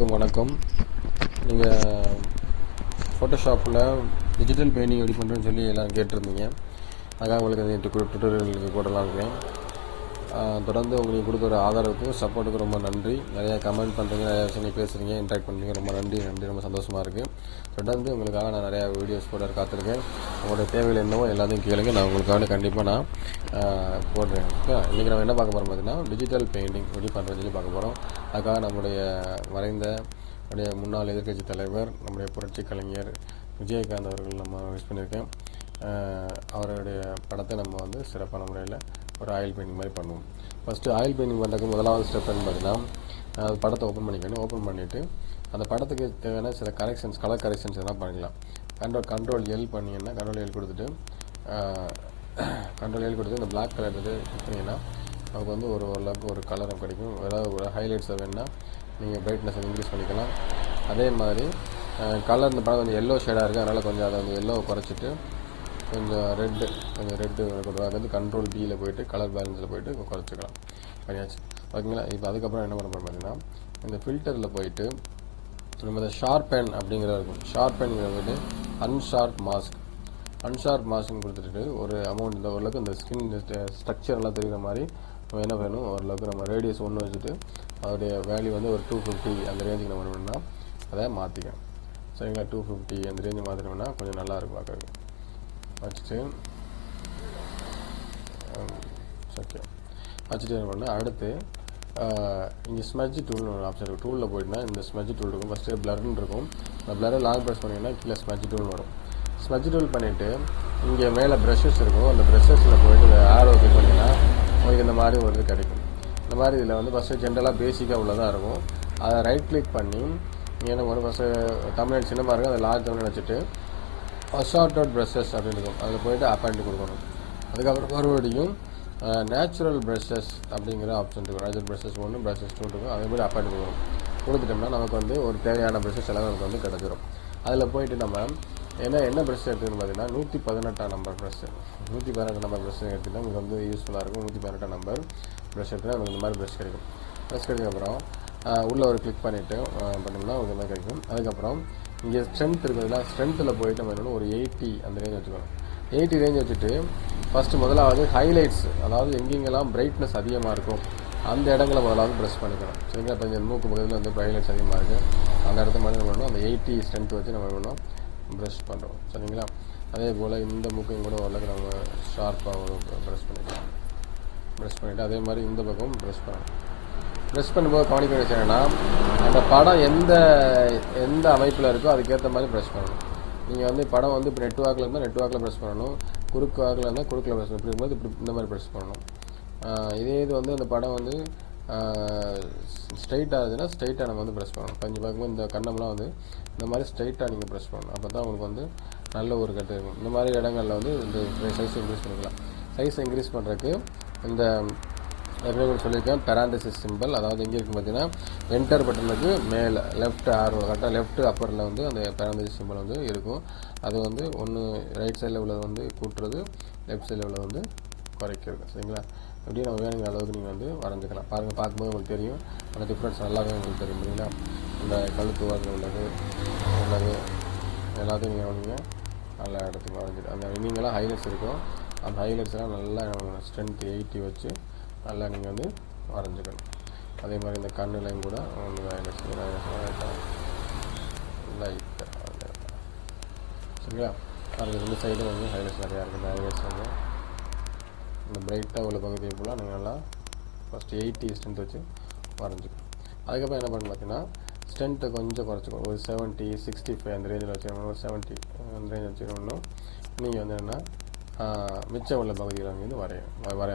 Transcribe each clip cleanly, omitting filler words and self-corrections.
அனைவருக்கும் வணக்கம். நீங்கள் ஃபோட்டோஷாப்பில் டிஜிட்டல் பெயிண்டிங் எப்படி பண்ணுறேன்னு சொல்லி எல்லாம் கேட்டிருந்தீங்க. அதுக்காக உங்களுக்கு டுட்டோரியலுக்கு போடலாம் இருக்கேன். தொடர்ந்து உங்களுக்கு கொடுத்த ஒரு ஆதரவுக்கும் சப்போர்ட்டுக்கு ரொம்ப நன்றி. நிறையா கமெண்ட் பண்ணுறீங்க, நிறையா விஷயங்கள் பேசுகிறீங்க, இன்ட்ராக்ட் பண்ணுறீங்க. ரொம்ப நன்றி, ரொம்ப சந்தோஷமாக இருக்குது. தொடர்ந்து உங்களுக்காக நான் நிறையா வீடியோஸ் போட காத்திருக்கேன். உங்களோட தேவைகள் என்னவோ எல்லாத்தையும் கேளுங்க, நான் உங்களுக்காக கண்டிப்பாக நான் போடுறேன். இன்றைக்கி நம்ம என்ன பார்க்க போகிறோம் பார்த்தீங்கன்னா, டிஜிட்டல் பெயிண்டிங் எப்படி பண்ணுறதுன்னு சொல்லி பார்க்க போகிறோம். அதுக்காக நம்முடைய முன்னாள் எதிர்க்கட்சி தலைவர், நம்முடைய புரட்சி கலைஞர் விஜயகாந்த் அவர்கள் நம்ம யூஸ் பண்ணியிருக்கேன். அவருடைய படத்தை நம்ம சிறப்பான முறையில் ஒரு ஆயில் பெயிண்டிங் மாதிரி பண்ணுவோம். ஃபஸ்ட்டு ஆயில் பெயிண்டிங் பண்ணுறதுக்கு முதலாவது ஸ்டெப் என்ன பார்த்தீங்கன்னா, படத்தை ஓப்பன் பண்ணிக்கணும். ஓப்பன் பண்ணிவிட்டு அந்த படத்துக்கு தேவையான சில கரெக்ஷன்ஸ், கலர் கரெக்ஷன்ஸ் எல்லாம் பண்ணிக்கலாம். கண்ட்ரோல் எல் பண்ணிங்கன்னா, கண்ட்ரோல் எல் கொடுத்துட்டு இந்த பிளாக் கலர் பண்ணிங்கன்னா நமக்கு ஓரளவுக்கு ஒரு கலர் கிடைக்கும். ஏதாவது ஒரு ஹைலைட்ஸை வேணுன்னா நீங்கள் பிரைட்னஸ் இன்க்ரீஸ் பண்ணிக்கலாம். அதே மாதிரி கலர் இந்த படம் எல்லோ ஷேடாக இருக்குது, அதனால் கொஞ்சம் அதை எல்லோவை குறைச்சிட்டு கொஞ்சம் ரெட்டு கொடுத்து கண்ட்ரோல் பியில் போய்ட்டு கலர் பேலன்ஸில் போய்ட்டு குறைச்சிக்கலாம். பண்ணியாச்சு, ஓகேங்களா? இப்போ அதுக்கப்புறம் என்ன பண்ண போகிறோம் பார்த்தீங்கன்னா, இந்த ஃபில்டரில் போயிட்டு நம்ம இந்த ஷார்பென் அப்படிங்கிற இருக்கும். ஷார்பென்ங்கிறது அன்ஷார்ப் மாஸ்க்னு கொடுத்துட்டு ஒரு அமௌண்ட் இந்த ஓரளவுக்கு இந்த ஸ்கின் ஸ்ட்ரக்சர்லாம் தெரிகிற மாதிரி நம்ம என்ன பண்ணணும், ஓரளவுக்கு நம்ம ரேடியஸ் ஒன்று வச்சுட்டு அதோடைய வேல்யூ ஒரு 250 அந்த ரேஞ்சுக்கு நம்ம பண்ணோம்னா அதை மாற்றிக்கலாம். சரிங்களா? 250 அந்த ரேஞ்சு மாற்றினோம்னா கொஞ்சம் நல்லாயிருக்கும் பார்க்குறதுக்கு. வச்சுட்டு என்ன பண்ணால் அடுத்து இங்கே ஸ்மெட்ஜ் டூல்னு ஒரு ஆப்ஷன் இருக்கும். டூலில் போயிட்டுனா இந்த ஸ்மெட்ஜ் டூல் இருக்கும். ஃபஸ்ட்டு பிளர்னு இருக்கும். அந்த பிளரை லாங் ப்ரெஸ் பண்ணிங்கன்னா கீழே ஸ்மெட்ஜ் டூல்னு வரும். ஸ்மெட்ஜ் டூல் பண்ணிவிட்டு இங்கே மேலே ப்ரஷஸ் இருக்கும். அந்த ப்ரஷஸில் போய்ட்டு ஆரோ கிளிக் பண்ணிங்கன்னா உங்களுக்கு இந்த மாதிரி ஒரு கிடைக்கும். இந்த மாதிரி இதில் ஃபஸ்ட்டு ஜென்ரலாக பேசிக்காக உள்ளதாக இருக்கும். அதை ரைட் கிளிக் பண்ணி நீங்கள் என்ன பண்ணணும், ஃபஸ்ட்டு தமிழ் சின்னமாக இருக்கும், அதை லார்ஜ் தமிழ் வச்சுட்டு அசார்ட்டட் ப்ரஷஸ் அப்படின்னு இருக்கும். அதில் போய்ட்டு அப்பாயிண்ட் கொடுக்கணும். அதுக்கப்புறம் மறுபடியும் நேச்சுரல் ப்ரஷஸ் அப்படிங்கிற ஆப்ஷன் இருக்கும். நேச்சுரல் ப்ரஷஸ் 1, ப்ரஷஸ் 2 இருக்கும். அதே மாதிரி அப்பாயிண்ட் கொடுத்துட்டோம்னா நமக்கு ஒரு தேவையான ப்ரஷஸ் எல்லாம் நமக்கு கிடச்சிரும். அதில் போய்ட்டு நம்ம என்ன ப்ரஷ் எடுத்துக்கணும் பார்த்தீங்கன்னா, 118 நம்பர் ப்ரஷ் 118 நம்பர் ப்ரஷ் எடுத்துக்கிட்டால் உங்களுக்கு யூஸ்ஃபுல்லாக இருக்கும். 118 நம்பர் ப்ரஷ் எடுத்துனா நமக்கு இந்த மாதிரி ப்ரஷ் கிடைக்கும். ப்ரஷ் கிடைச்சதுக்கப்புறம் உள்ளே ஒரு கிளிக் பண்ணிவிட்டு பண்ணிங்கன்னா உங்களுக்கு இந்த மாதிரி கிடைக்கும். அதுக்கப்புறம் இங்கே ஸ்ட்ரென்த் இருக்குதுல்ல, ஸ்ட்ரென்த்தில் போய்ட்டு நம்ம என்னென்னா ஒரு 80 அந்த ரேஞ்ச் வச்சுக்கணும். 80 ரேஞ்ச் வச்சுட்டு ஃபஸ்ட்டு முதலாவது ஹைலைட்ஸ், அதாவது எங்கெங்கெல்லாம் பிரைட்னஸ் அதிகமாக இருக்கும் அந்த இடங்களை முதலாவது ப்ரெஸ் பண்ணிக்கணும். சரிங்களா? இப்போ இந்த மூக்கு பக்கத்தில் ஹைலைட்ஸ் அதிகமாக இருக்குது, அந்த இடத்த மாதிரி நம்ம பண்ணணும். அந்த 80 ஸ்ட்ரென்த் வச்சு நம்ம பண்ணோம் ப்ரெஷ் பண்ணுறோம். சரிங்களா? அதே போல் இந்த மூக்கையும் கூட ஓரளவுக்கு நம்ம ஷார்ப்பாக ப்ரெஸ் பண்ணிக்கலாம். ப்ரெஸ் பண்ணிவிட்டு அதே மாதிரி இந்த பக்கம் ப்ரெஸ் பண்ணணும். ப்ரெஸ் பண்ணும்போது கவனிக்க வேண்டிய என்னென்னா, அந்த படம் எந்த அமைப்பில் இருக்கோ அதுக்கேற்ற மாதிரி ப்ரெஸ் பண்ணணும். நீங்கள் படம் இப்போ நெட் வாக்கில் இருந்தால் நெட் வாக்கில் ப்ரெஸ் பண்ணணும், குறுக்கு வாக்கில் இருந்தால் குறுக்கில் ப்ரெஸ் பண்ணணும். இப்படி இருக்கும்போது இப்படி இந்த மாதிரி ப்ரெஸ் பண்ணணும். இதே இது அந்த படம் ஸ்ட்ரைட்டாக இருந்துச்சுன்னா ஸ்ட்ரைட்டாக நம்ம ப்ரெஸ் பண்ணணும். கொஞ்சம் பார்க்கும்போது இந்த கண்ணம்லாம் இந்த மாதிரி ஸ்ட்ரைட்டாக நீங்கள் ப்ரெஸ் பண்ணணும். அப்போ தான் உங்களுக்கு நல்ல ஒரு கட்டு இருக்கும். இந்த மாதிரி இடங்களில் இந்த சைஸ் இன்க்ரீஸ் பண்ணிக்கலாம். சைஸ் இன்க்ரீஸ் பண்ணுறதுக்கு இந்த எப்படி சொல்லியிருக்கேன், பெராந்தசிஸ் சிம்பிள், அதாவது எங்கே இருக்குது பார்த்தீங்கன்னா, என்டர் பட்டனுக்கு மேலே லெஃப்ட் ஆரோ கரெக்டாக லெஃப்ட் அப்பரில் அந்த பெராந்தசிஸ் சிம்பிள் இருக்கும். அது ஒன்று ரைட் சைடில் உள்ளது கூட்டுறது, லெஃப்ட் சைடில் உள்ளது குறைக்கிறது. சரிங்களா? அப்படியே நம்ம வேணுங்கிற அளவுக்கு நீங்கள் வரைஞ்சிக்கலாம். பாருங்கள், பார்க்கும்போது உங்களுக்கு தெரியும் அந்த டிஃப்ரென்ஸ் நல்லாவே உங்களுக்கு தெரியும். இல்லைங்களா? இந்த கழுத்து வாரத்தில் உள்ளது எல்லாத்தையும் நீங்கள் நல்லா இடத்துக்கு வரைஞ்சிட்டு அந்த நீங்களாம் ஹைலைட்ஸ் இருக்கும். அந்த ஹைலைட்ஸ்லாம் நல்லா ஸ்ட்ரென்த் 80 வச்சு நல்லா நீங்கள் வரைஞ்சிக்கணும். அதே மாதிரி இந்த கண்ணுலையும் கூட ஹைலைட்ஸ் லைட்டாக. சரிங்களா? அதுக்கு ரெண்டு சைடும் ஹைலைட்ஸ் நிறையா இருக்குது. இந்த ஹைலைட்ஸ் இந்த பிரைட்டாக உள்ள பகுதியை ஃபுல்லாக நீங்கள் நல்லா ஃபஸ்ட்டு 80 ஸ்ட்ரென்த் வச்சு வரைஞ்சிக்கணும். அதுக்கப்புறம் என்ன பண்ணு பார்த்தீங்கன்னா, ஸ்ட்ரென்த்தை கொஞ்சம் குறைச்சிக்கணும். ஒரு 70, 65 அந்த ரேஞ்சில் வச்சுக்கணும். ஒரு 70 அந்த ரேஞ்ச் வச்சுக்கணும். நீங்கள் என்னென்னா மிச்சம் உள்ள பகுதியில் வரையும்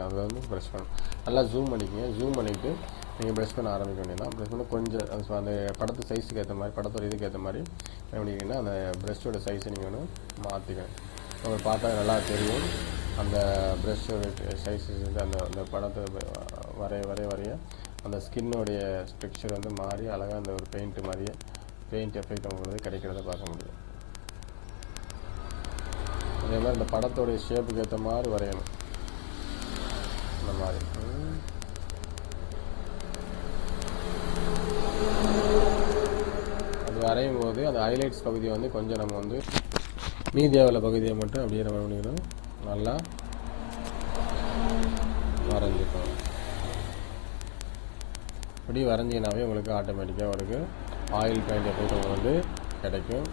அதை ப்ரெஷ் பண்ணணும். நல்லா ஜூம் பண்ணிக்கோங்க. ஜூம் பண்ணிவிட்டு நீங்கள் ப்ரெஷ் பண்ண ஆரம்பிக்க வேண்டியதான். ப்ரெஷ் பண்ணி கொஞ்சம் அந்த படத்து சைஸுக்கு ஏற்ற மாதிரி, படத்தோட இதுக்கு ஏற்ற மாதிரி என்ன பண்ணிக்கிங்கன்னா, அந்த ப்ரெஷ்ஷோட சைஸை நீங்கள் மாற்றிக்கணும். உங்களுக்கு பார்த்தா நல்லா தெரியும். அந்த ப்ரெஷ்ஷோட சைஸஸ் அந்த படத்தை வரைய அந்த ஸ்கின்னோடைய ஸ்ட்ரக்சர் மாறி அழகாக அந்த ஒரு பெயிண்ட் எஃபெக்ட் உங்களுக்கு கிடைக்கிறத பார்க்க முடியும். அதே மாதிரி இந்த படத்தோடைய ஷேப்புக்கு ஏற்ற மாதிரி வரையணும். இந்த மாதிரி வரையும் போது அந்த ஹைலைட்ஸ் பகுதியை வந்து கொஞ்சம் நம்ம வந்து மீதியாக உள்ள பகுதியை மட்டும் அப்படியே நம்ம பண்ணிக்கணும், நல்லா வரைஞ்சிக்கணும். இப்படி வரைஞ்சிங்கனாவே உங்களுக்கு ஆட்டோமேட்டிக்காக உங்களுக்கு ஆயில் பெயிண்ட் எஃபெக்ட் உங்களுக்கு வந்து கிடைக்கும்.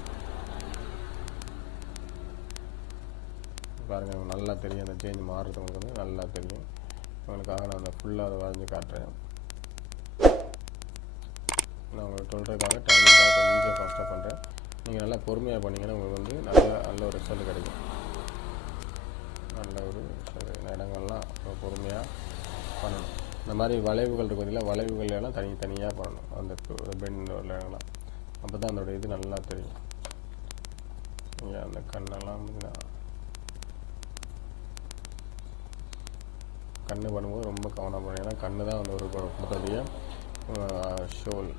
பாருங்கள், நல்லா தெரியும் அந்த சேஞ்ச் மாறுறது உங்களுக்கு வந்து நல்லா தெரியும். உங்களுக்காக நான் அந்த ஃபுல்லாக அதை வரைஞ்சி காட்டுறேன். நான் உங்களுக்கு சொல்கிறதுக்காக டைமிங்காக கொஞ்சம் ஃபாஸ்ட்டாக பண்ணுறேன். நீங்கள் நல்லா பொறுமையாக பண்ணிங்கன்னா உங்களுக்கு வந்து நல்ல ஒரு ரிசல்ட் கிடைக்கும். நல்ல ஒரு இடங்கள்லாம் பொறுமையாக பண்ணணும். இந்த மாதிரி வளைவுகள் இருக்குது இல்லை, வளைவுகள் எல்லாம் தனித்தனியாக பண்ணணும். அந்த பெண்ட் இடங்கள்லாம் அப்போ தான் அதோடய இது நல்லா தெரியும். நீங்கள் அந்த கண்ணெல்லாம் கண்ணு பண்ணும்போது ரொம்ப கவனம் பண்ணணும். ஏன்னா கண்ணு தான் அந்த ஒரு கொடுத்ததைய ஷோல்.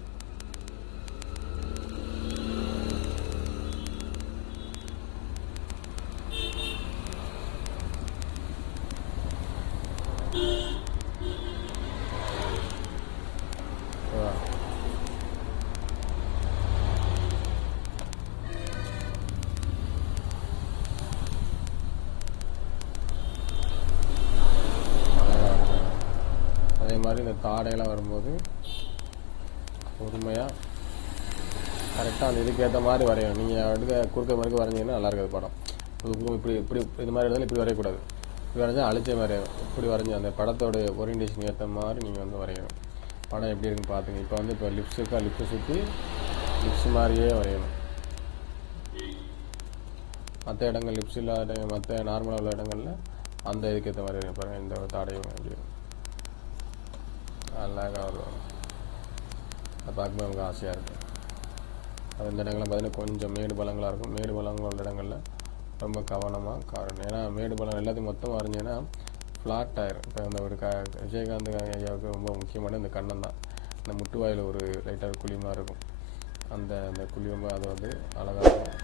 அதே மாதிரி இந்த தாடையெல்லாம் வரும்போது பொறுமையாக கரெக்டாக அந்த இதுக்கேற்ற மாதிரி வரையணும். நீங்கள் அடுக்க குறுக்க மறுக்க வரைஞ்சிங்கன்னா நல்லா இருக்காது படம். இப்படி இப்படி இது மாதிரி இருந்தாலும் இப்படி வரையக்கூடாது. இப்படி வரைஞ்சால் அழிச்ச மாதிரி இப்படி வரைஞ்சி அந்த படத்தோடைய ஓரியன்டேஷன் ஏற்ற மாதிரி நீங்கள் வந்து வரையணும். படம் எப்படி இருக்குன்னு பார்த்துங்க. இப்போ வந்து இப்போ லிப்ஸை சுற்றி லிப்ஸ் மாதிரியே வரையணும். மற்ற இடங்கள் லிப்ஸ் இல்லாத மற்ற நார்மலாக உள்ள இடங்களில் அந்த இதுக்கேற்ற மாதிரி பாருங்கள். இந்த தாடையும் எப்படி அழகாக வரும். அதை பார்க்கும்போது நமக்கு ஆசையாக இருக்கும். அது இந்த இடங்களில் பார்த்திங்கன்னா கொஞ்சம் மேடு பள்ளங்களாக இருக்கும். மேடு பள்ளங்கள் உள்ள இடங்களில் ரொம்ப கவனமாக காரணம். ஏன்னா மேடு பள்ளம் எல்லாத்தையும் மொத்தமாக வரைஞ்சிங்கன்னா ஃப்ளாட் ஆயிரும். இப்போ அந்த ஒரு விஜயகாந்த் ஐயாவுக்கு ரொம்ப முக்கியமான இந்த கண்ணம் தான். இந்த முட்டு வாயில் ஒரு லைட்டாக குழி மாதிரி இருக்கும். அந்த குழி ரொம்ப அது வந்து அழகாக இருக்கும்.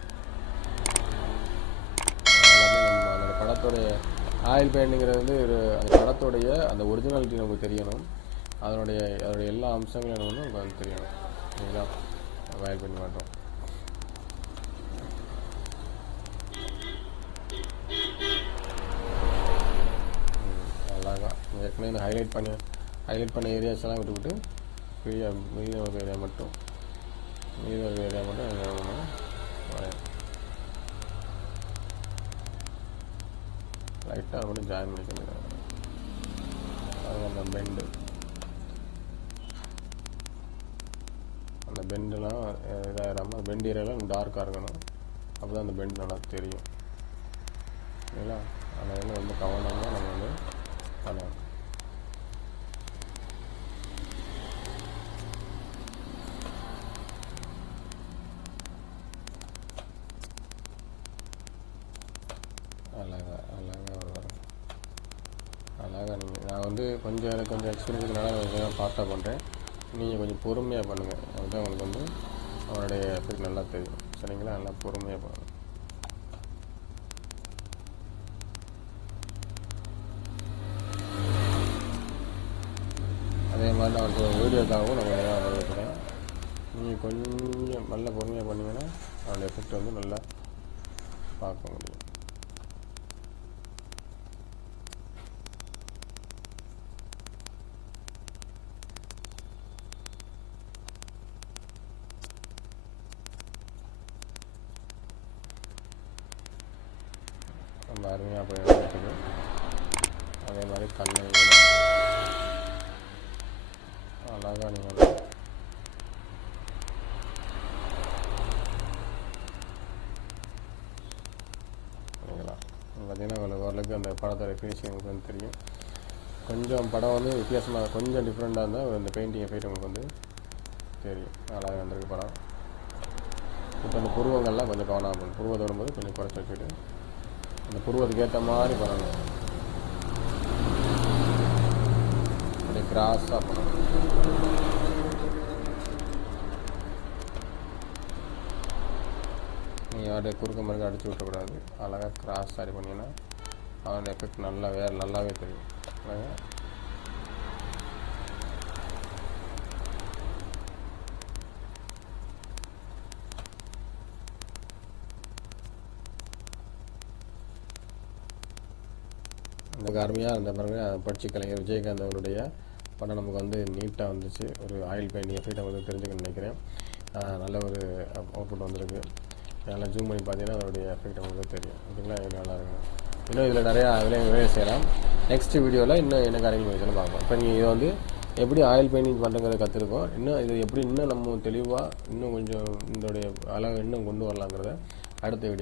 எல்லாமே நம்ம அந்த படத்தோடைய ஆயில் பெயிண்டிங்கிறது வந்து அந்த படத்தோடைய அந்த ஒரிஜினாலிட்டி நமக்கு தெரியணும். அதனுடைய எல்லா அம்சங்களும் வந்து உங்களுக்கு தெரியணும். சரிங்களா? ஆயில் பண்ணி மாட்டோம். அழகாக ஏற்கனவே இந்த ஹைலைட் பண்ண ஏரியாஸ் எல்லாம் விட்டுவிட்டு மீதி ஏரியா மட்டும் லைட்டாக மட்டும் ஜாயின் பண்ணிக்கணும். அது அந்த பெண்டு, அந்த பெண்டெலாம் இதாகிடாமல் பெண்ட் ஏரியாலாம் டார்க்காக இருக்கணும். அப்போ தான் அந்த பெண்ட் நல்லா தெரியும். சரிங்களா? அந்த வந்து ரொம்ப கவனமாக நம்ம வந்து பண்ணணும். அழகாக நீங்கள் நான் வந்து எனக்கு கொஞ்சம் எக்ஸ்பீரியன்ஸ்னால கொஞ்சம் ஃபாஸ்ட்டாக பண்ணுறேன். நீங்கள் கொஞ்சம் பொறுமையாக பண்ணுங்கள். அதுதான் உங்களுக்கு வந்து அவனுடைய எஃபெக்ட் நல்லா தெரியும். சரிங்களா? நல்லா பொறுமையாக பண்ணுங்கள். அதே மாதிரி நான் ஒரு வீடியோக்காகவும் நம்ம வைக்கிறேன். நீங்கள் கொஞ்சம் நல்லா பொறுமையாக பண்ணிங்கன்னா அதோட எஃபெக்ட் வந்து நல்லா பார்க்க முடியும். ரொம்ப அருமையாக போய் எடுத்துக்கு. அதே மாதிரி கண்ணை அழகாக நீங்கள் சரிங்களா? பார்த்தீங்கன்னா உங்களுக்கு ஓரளவுக்கு அந்த படத்தோட ஃபினிஷிங் உங்களுக்கு வந்து தெரியும். கொஞ்சம் படம் வந்து வித்தியாசமாக கொஞ்சம் டிஃப்ரெண்ட்டாக இருந்தால் இந்த பெயிண்டிங் எஃபெக்ட் உங்களுக்கு வந்து தெரியும். அழகாக வந்திருக்கு படம். இப்போ அந்த புருவங்கள்லாம் கொஞ்சம் கவனம் பண்ணணும். புருவத்தை வரும்போது கொஞ்சம் குறைச்சி வச்சுட்டு அந்த புருவத்துக்கு ஏற்ற மாதிரி பண்ணணும். அப்படியே கிராஸாக பண்ணணும். நீங்கள் அப்படியே குறுக்க மறுக்க அடிச்சு விட்டக்கூடாது. அழகாக கிராஸ் சாரி பண்ணிங்கன்னா அதோட எஃபெக்ட் நல்லாவே தெரியும். நமக்கு அருமையாக அந்த பாருங்க புரட்சி கலைஞர் விஜயகாந்த் அவருடைய படம் நமக்கு வந்து நீட்டாக வந்துச்சு. ஒரு ஆயில் பெயிண்டிங் எஃபெக்ட் வந்து தெரிஞ்சுக்கணும்னு நினைக்கிறேன். நல்ல ஒரு அவுட்புட் வந்திருக்கு. நல்லா ஜூம் பண்ணி பார்த்தீங்கன்னா அதோடைய எஃபெக்ட் உங்களுக்கு தெரியும். ஓகேங்களா, இது நல்லா இருக்கும். இன்னும் இதில் நிறையா வேலை செய்யலாம். நெக்ஸ்ட் வீடியோவில் இன்னும் என்ன காரியங்கள் வச்சுன்னு பார்க்கலாம். இப்போ நீங்கள் இதை வந்து எப்படி ஆயில் பெயிண்டிங் பண்ணுறங்கிறத கற்றுருக்கோம். இன்னும் இது எப்படி இன்னும் நம்ம தெளிவாக இன்னும் கொஞ்சம் இதோடைய அளவு இன்னும் கொண்டு வரலாங்கிறத அடுத்த வீடியோ